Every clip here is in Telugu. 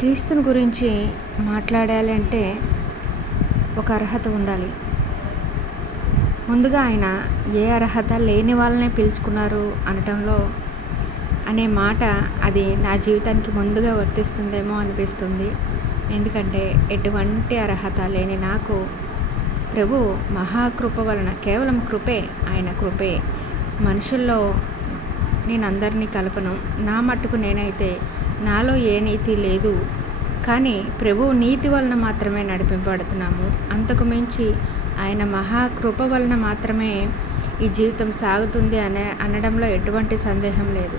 క్రీస్తుని గురించి మాట్లాడాలి అంటే ఒక అర్హత ఉండాలి. ముందుగా ఆయన ఏ అర్హత లేని వాళ్ళనే పిలుచుకున్నారు అనటంలో అనే మాట అది నా జీవితానికి ముందుగా వర్తిస్తుందేమో అనిపిస్తుంది. ఎందుకంటే ఎటువంటి అర్హత లేని నాకు ప్రభు మహాకృప వలన కేవలం కృపే ఆయన కృపే. మనుషుల్లో నేను అందరినీ కలపను. నా మట్టుకు నేనైతే నాలో ఏ నీతి లేదు. కానీ ప్రభు నీతి వలన మాత్రమే నడిపింపబడుతున్నాము. అంతకు మించి ఆయన మహాకృప వలన మాత్రమే ఈ జీవితం సాగుతుంది అనే అనడంలో ఎటువంటి సందేహం లేదు.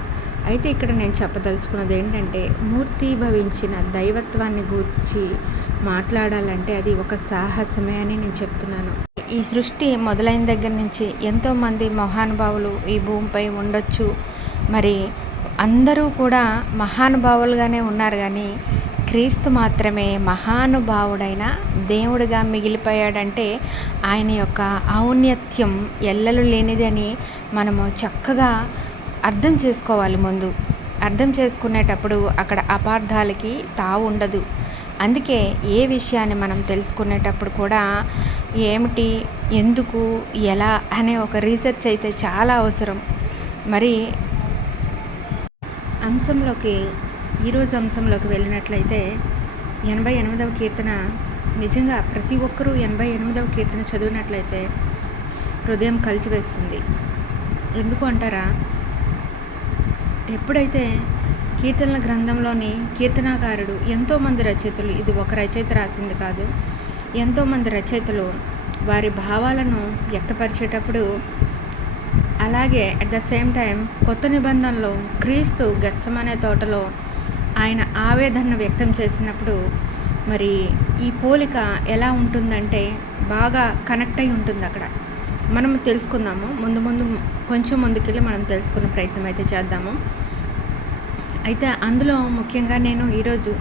అయితే ఇక్కడ నేను చెప్పదలుచుకున్నది ఏంటంటే మూర్తి భవించిన దైవత్వాన్ని గూర్చి మాట్లాడాలంటే అది ఒక సాహసమే అని నేను చెప్తున్నాను. ఈ సృష్టి మొదలైన దగ్గర నుంచి ఎంతోమంది మహానుభావులు ఈ భూమిపై ఉండొచ్చు. మరి అందరూ కూడా మహానుభావులుగానే ఉన్నారు కానీ క్రీస్తు మాత్రమే మహానుభావుడైన దేవుడిగా మిగిలిపోయాడంటే ఆయన యొక్క ఔన్నత్యం ఎల్లలు లేనిదని మనము చక్కగా అర్థం చేసుకోవాలి ముందు. అర్థం చేసుకునేటప్పుడు అక్కడ అపార్థాలకి తావు ఉండదు. అందుకే ఏ విషయాన్ని మనం తెలుసుకునేటప్పుడు కూడా ఏమిటి ఎందుకు ఎలా అనే ఒక రీసెర్చ్ అయితే చాలా అవసరం. మరి అంశంలోకి ఈరోజు అంశంలోకి వెళ్ళినట్లయితే ఎనభై ఎనిమిదవ కీర్తన నిజంగా ప్రతి ఒక్కరూ ఎనభై ఎనిమిదవ కీర్తన చదివినట్లయితే హృదయం కలిచివేస్తుంది. ఎందుకు అంటారా? ఎప్పుడైతే కీర్తనల గ్రంథంలోని కీర్తనాకారుడు ఎంతోమంది రచయితలు ఇది ఒక రచయిత రాసింది కాదు ఎంతోమంది రచయితలు వారి భావాలను వ్యక్తపరిచేటప్పుడు అలాగే అట్ ద సేమ్ టైం కొత్త నిబంధనలో క్రీస్తు గత్సమనే తోటలో ఆయన ఆవేదన వ్యక్తం చేసినప్పుడు మరి ఈ పోలిక ఎలా ఉంటుందంటే బాగా కనెక్ట్ అయి ఉంటుంది అక్కడ. మనం తెలుసుకుందాము. ముందు ముందు కొంచెం ముందుకెళ్ళి మనం తెలుసుకునే ప్రయత్నం అయితే చేద్దాము. అయితే అందులో ముఖ్యంగా నేను ఈరోజు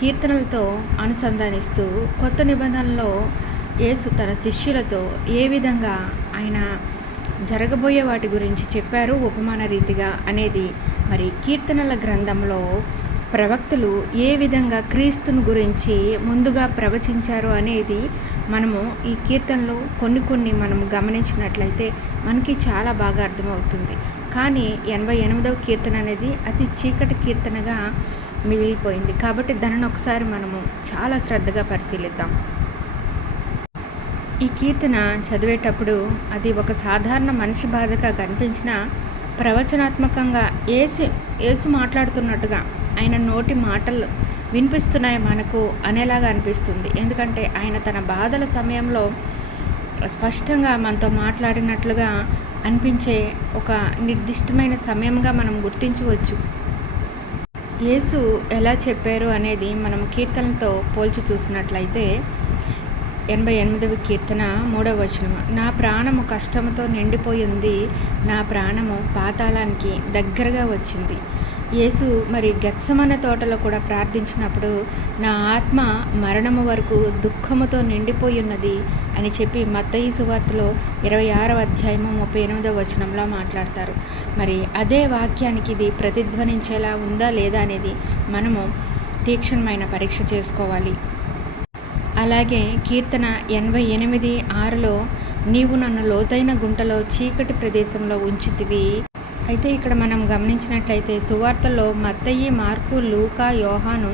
కీర్తనలతో అనుసంధానిస్తూ కొత్త నిబంధనలో యేసు తన శిష్యులతో ఏ విధంగా ఆయన జరగబోయే వాటి గురించి చెప్పారు ఉపమాన రీతిగా అనేది. మరి కీర్తనల గ్రంథంలో ప్రవక్తలు ఏ విధంగా క్రీస్తుని గురించి ముందుగా ప్రవచించారు అనేది మనము ఈ కీర్తనలో కొన్ని కొన్ని మనం గమనించినట్లయితే మనకి చాలా బాగా అర్థమవుతుంది. కానీ ఎనభై ఎనిమిదవ కీర్తన అనేది అతి చీకటి కీర్తనగా మిగిలిపోయింది. కాబట్టి దానిని ఒకసారి మనము చాలా శ్రద్ధగా పరిశీలిద్దాం. ఈ కీర్తన చదివేటప్పుడు అది ఒక సాధారణ మనిషి బాధగా కనిపించిన ప్రవచనాత్మకంగా ఏసు ఏసు మాట్లాడుతున్నట్టుగా ఆయన నోటి మాటలు వినిపిస్తున్నాయి మనకు అనేలాగా అనిపిస్తుంది. ఎందుకంటే ఆయన తన బాధల సమయంలో స్పష్టంగా మనతో మాట్లాడినట్లుగా అనిపించే ఒక నిర్దిష్టమైన సమయంగా మనం గుర్తించవచ్చు. యేసు ఎలా చెప్పారు అనేది మనం కీర్తనతో పోల్చి చూసినట్లయితే ఎనభై ఎనిమిదవ కీర్తన మూడవ వచనము. నా ప్రాణము కష్టముతో నిండిపోయింది నా ప్రాణము పాతాళానికి దగ్గరగా వచ్చింది. యేసు మరి గత్సమన తోటలో కూడా ప్రార్థించినప్పుడు నా ఆత్మ మరణము వరకు దుఃఖముతో నిండిపోయి ఉన్నది అని చెప్పి మత్తయి సువార్తలో ఇరవై ఆరవ అధ్యాయము ముప్పై ఎనిమిదవ వచనంలో మాట్లాడతారు. మరి అదే వాక్యానికి ఇది ప్రతిధ్వనించేలా ఉందా లేదా అనేది మనము తీక్షణమైన పరీక్ష చేసుకోవాలి. అలాగే కీర్తన ఎనభై ఎనిమిది ఆరులో నీవు నన్ను లోతైన గుంటలో చీకటి ప్రదేశంలో ఉంచితివి. అయితే ఇక్కడ మనం గమనించినట్లయితే సువార్తలో మత్తయ్యి మార్కు లూకా యోహాను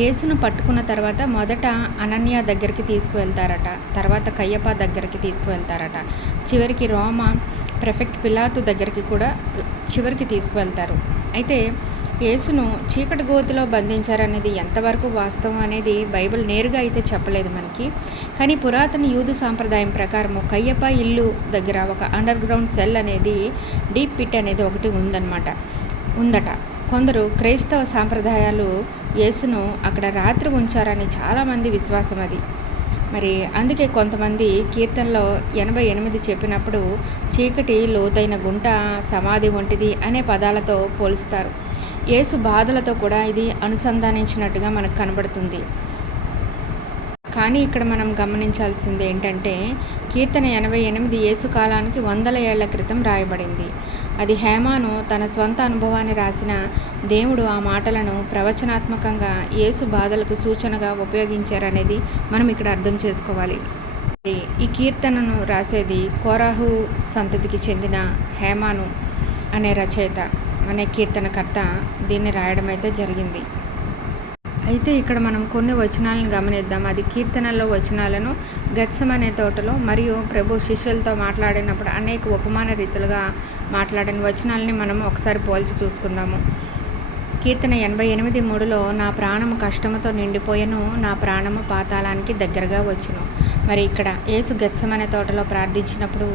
యేసును పట్టుకున్న తర్వాత మొదట అనన్య దగ్గరికి తీసుకువెళ్తారట. తర్వాత కయ్యప్ప దగ్గరికి తీసుకువెళ్తారట. చివరికి రోమ ప్రెఫెక్ట్ పిలాతు దగ్గరికి కూడా చివరికి తీసుకువెళ్తారు. అయితే యేసును చీకటి గోతిలో బంధించారనేది ఎంతవరకు వాస్తవం అనేది బైబిల్ నేరుగా అయితే చెప్పలేదు మనకి. కానీ పురాతన యూదు సాంప్రదాయం ప్రకారము కయ్యప్ప ఇల్లు దగ్గర ఒక అండర్ గ్రౌండ్ సెల్ అనేది డీప్ పిట్ అనేది ఒకటి ఉందన్నమాట. ఉందట. కొందరు క్రైస్తవ సాంప్రదాయాలు యేసును అక్కడ రాత్రి ఉంచారని చాలామంది విశ్వాసం అది. మరి అందుకే కొంతమంది కీర్తనలో ఎనభై ఎనిమిది చెప్పినప్పుడు చీకటి లోతైన గుంట సమాధి వంటిది అనే పదాలతో పోలుస్తారు. యేసు బాధలతో కూడా ఇది అనుసంధానించినట్టుగా మనకు కనబడుతుంది. కానీ ఇక్కడ మనం గమనించాల్సింది ఏంటంటే కీర్తన ఎనభై ఎనిమిది యేసు కాలానికి వందల ఏళ్ళ క్రితం రాయబడింది. అది హేమాను తన స్వంత అనుభవాన్ని రాసిన దేవుడు ఆ మాటలను ప్రవచనాత్మకంగా యేసు బాధలకు సూచనగా ఉపయోగించారనేది మనం ఇక్కడ అర్థం చేసుకోవాలి. ఈ కీర్తనను రాసేది కోరాహు సంతతికి చెందిన హేమాను అనే రచయిత. అనే కీర్తనకర్త దీన్ని రాయడం అయితే జరిగింది. అయితే ఇక్కడ మనం కొన్ని వచనాలను గమనిద్దాం. అది కీర్తనల్లో వచనాలను గచ్చం అనే తోటలో మరియు ప్రభు శిష్యులతో మాట్లాడినప్పుడు అనేక ఉపమాన రీతులుగా మాట్లాడిన వచనాలని మనం ఒకసారి పోల్చి చూసుకుందాము. కీర్తన ఎనభై ఎనిమిది మూడులో నా ప్రాణము కష్టముతో నిండిపోయెను నా ప్రాణము పాతాళానికి దగ్గరగా వచ్చును. మరి ఇక్కడ యేసు గెత్సమనే తోటలో ప్రార్థించినప్పుడు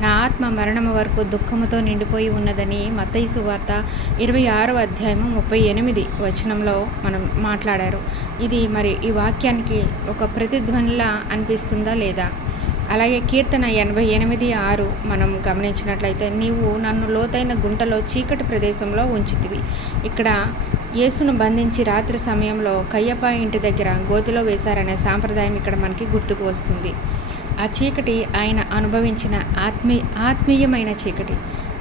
నా ఆత్మ మరణము వరకు దుఃఖముతో నిండిపోయి ఉన్నదని మత్తయి వార్త ఇరవై ఆరో అధ్యాయము ముప్పై ఎనిమిది వచనంలో మనం మాట్లాడారు. ఇది మరి ఈ వాక్యానికి ఒక ప్రతిధ్వనిలా అనిపిస్తుందా లేదా? అలాగే కీర్తన ఎనభై ఎనిమిది ఆరు మనం గమనించినట్లయితే నీవు నన్ను లోతైన గుంటలో చీకటి ప్రదేశంలో ఉంచితివి. ఇక్కడ యేసును బంధించి రాత్రి సమయంలో కయ్యప్ప ఇంటి దగ్గర గోతిలో వేశారనే సాంప్రదాయం ఇక్కడ మనకి గుర్తుకు వస్తుంది. ఆ చీకటి ఆయన అనుభవించిన ఆత్మీ ఆత్మీయమైన చీకటి.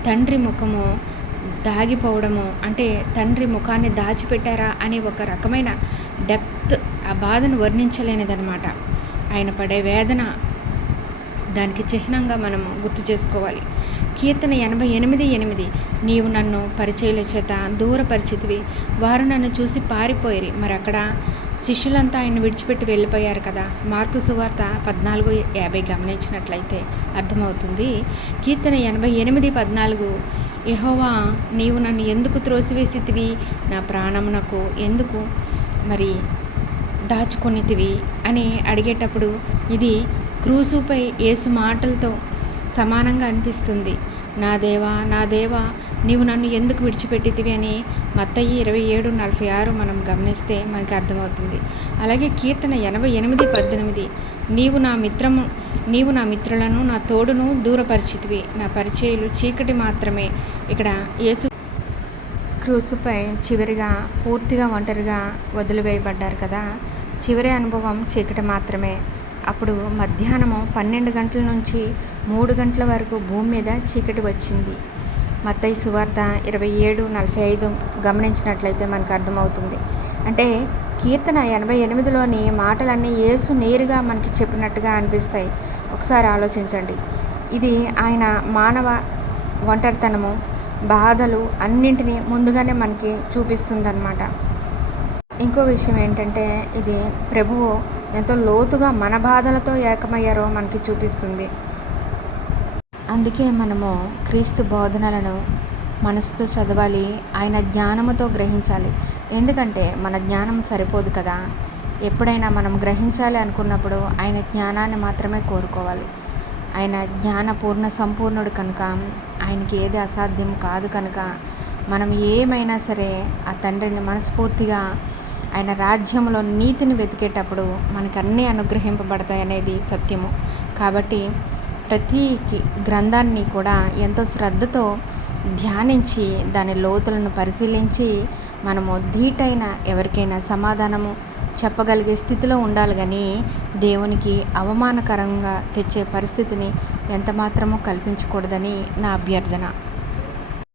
తండ్రి ముఖము దాగిపోవడము అంటే తండ్రి ముఖాన్ని దాచిపెట్టారా అనే ఒక రకమైన డెప్త్ ఆ బాధను వర్ణించలేనిదనమాట ఆయన పడే వేదన దానికి చిహ్నంగా మనము గుర్తు చేసుకోవాలి. కీర్తన ఎనభై ఎనిమిది ఎనిమిది. నీవు నన్ను పరిచయల చేత దూరపరిచితివి. వారు నన్ను చూసి పారిపోయిరి. మరి అక్కడ శిష్యులంతా ఆయన విడిచిపెట్టి వెళ్ళిపోయారు కదా. మార్కు సువార్త పద్నాలుగు యాభై గమనించినట్లయితే అర్థమవుతుంది. కీర్తన ఎనభై ఎనిమిది పద్నాలుగు. యహోవా నీవు నన్ను ఎందుకు త్రోసివేసితివి? నా ప్రాణమునకు ఎందుకు మరి దాచుకొనితివి? అని అడిగేటప్పుడు ఇది క్రూసుపై యేసు మాటలతో సమానంగా అనిపిస్తుంది. నా దేవా నా దేవా నీవు నన్ను ఎందుకు విడిచిపెట్టితివి అని మత్తయ్యి ఇరవై ఏడు నలభై ఆరు మనం గమనిస్తే మనకి అర్థమవుతుంది. అలాగే కీర్తన ఎనభై ఎనిమిది పద్దెనిమిది. నీవు నా మిత్రము నీవు నా మిత్రులను నా తోడును దూరపరిచితివి. నా పరిచయులు చీకటి మాత్రమే. ఇక్కడ యేసు క్రూసుపై చివరిగా పూర్తిగా ఒంటరిగా వదిలివేయబడ్డారు కదా? చివరి అనుభవం చీకటి మాత్రమే. అప్పుడు మధ్యాహ్నము పన్నెండు గంటల నుంచి మూడు గంటల వరకు భూమి మీద చీకటి వచ్చింది. మత్తయి సువార్త ఇరవై ఏడు నలభై ఐదు గమనించినట్లయితే మనకు అర్థమవుతుంది. అంటే కీర్తన ఎనభై ఎనిమిదిలోని మాటలన్నీ యేసు నేరుగా మనకి చెప్పినట్టుగా అనిపిస్తాయి. ఒకసారి ఆలోచించండి. ఇది ఆయన మానవ ఒంటరితనము బాధలు అన్నింటినీ ముందుగానే మనకి చూపిస్తుందన్నమాట. ఇంకో విషయం ఏంటంటే ఇది ప్రభువు ఎంతో లోతుగా మన బాధలతో ఏకమయ్యారో మనకి చూపిస్తుంది. అందుకే మనము క్రీస్తు బోధనలను మనసుతో చదవాలి ఆయన జ్ఞానముతో గ్రహించాలి. ఎందుకంటే మన జ్ఞానం సరిపోదు కదా. ఎప్పుడైనా మనం గ్రహించాలి అనుకున్నప్పుడు ఆయన జ్ఞానాన్ని మాత్రమే కోరుకోవాలి. ఆయన జ్ఞాన పూర్ణ సంపూర్ణుడు కనుక ఆయనకి ఏది అసాధ్యం కాదు కనుక మనం ఏమైనా సరే ఆ తండ్రిని మనస్ఫూర్తిగా ఆయన రాజ్యంలో నీతిని వెతికేటప్పుడు మనకు అన్నీ అనుగ్రహింపబడతాయి అనేది సత్యము. కాబట్టి ప్రతి గ్రంథాన్ని కూడా ఎంతో శ్రద్ధతో ధ్యానించి దాని లోతులను పరిశీలించి మనము ధీటైన ఎవరికైనా సమాధానము చెప్పగలిగే స్థితిలో ఉండాలి కానీ దేవునికి అవమానకరంగా తెచ్చే పరిస్థితిని ఎంతమాత్రమూ కల్పించకూడదని నా అభ్యర్థన.